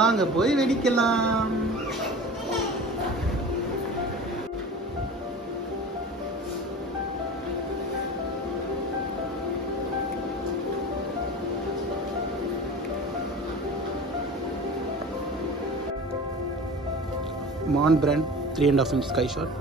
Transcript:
வாங்க போய் வெடிக்கலாம். மான் பிராண்ட் 3.5 inch ஸ்கை ஷாட்.